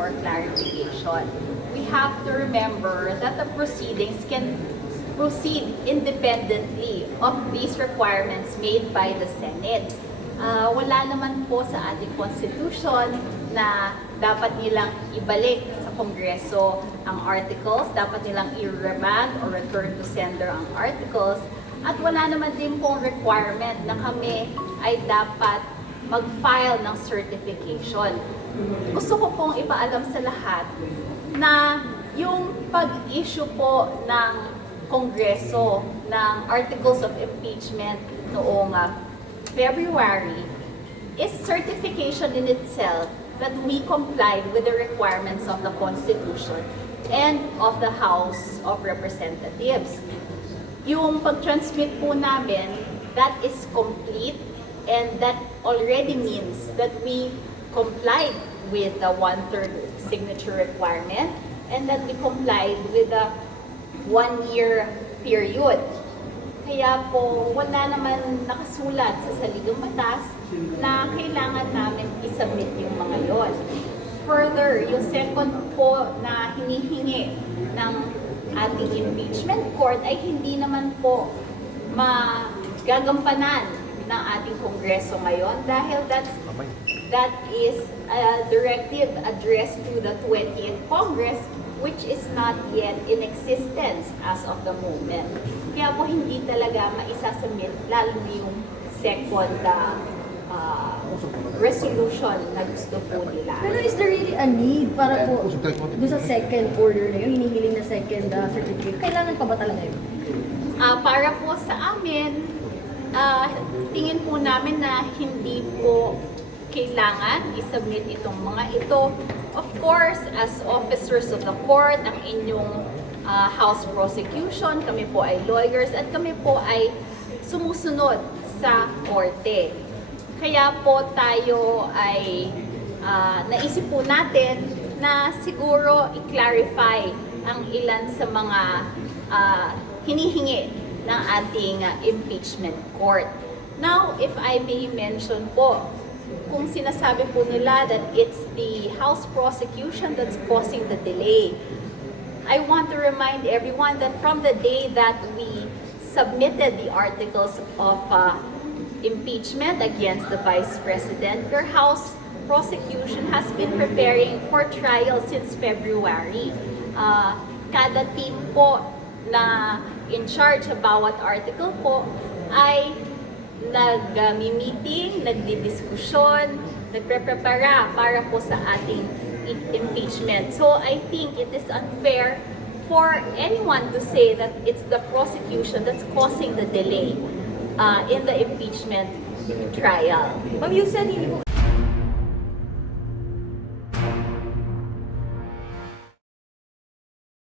for clarification. We have to remember that the proceedings can proceed independently of these requirements made by the Senate. Ah, wala naman po sa ating constitution na dapat nilang ibalik sa Kongreso ang articles, dapat nilang i-remand or return to sender ang articles, at wala naman din pong requirement na kami ay dapat mag-file ng certification. Gusto ko pong ipaalam sa lahat na yung pag-issue po ng Kongreso ng Articles of Impeachment noong ah, February is certification in itself that we complied with the requirements of the Constitution and of the House of Representatives. Yung pag-transmit po namin, that is complete and that already means that we complied with the one-third signature requirement and that we complied with the one-year period. Kaya po, wala naman nakasulat sa saligang batas na kailangan namin isubmit yung mga yon. Further, yung second po na hinihingi ng ating impeachment court ay hindi naman po magagampanan ng ating kongreso ngayon dahil that's that is a directive addressed to the 20th Congress which is not yet in existence as of the moment. Kaya po hindi talaga maisasubmit lalo yung second uh, uh, resolution na gusto po nila. Pero is there really a need para po doon sa second order na yun, hinihiling na second uh, certificate? Kailangan pa ba talaga yun? Ah, para po sa amin, ah, tingin po namin na hindi po kailangan isubmit itong mga ito. Of course, as officers of the court, ang inyong ah, house prosecution, kami po ay lawyers at kami po ay sumusunod sa korte. Kaya po tayo ay ah, naisip po natin na siguro i-clarify ang ilan sa mga ah, hinihingi ng ating ah, impeachment court. Now, if I may mention po, kung sinasabi po nila that it's the House prosecution that's causing the delay, I want to remind everyone that from the day that we submitted the articles of uh, impeachment against the Vice President, your House prosecution has been preparing for trial since February. Uh, kada team po na in charge sa bawat article po ay nag-meeting, nagdidiskusyon, nagpre-prepara para po sa ating impeachment. So I think it is unfair for anyone to say that it's the prosecution that's causing the delay uh, in the impeachment trial. Ma'am, you said hindi po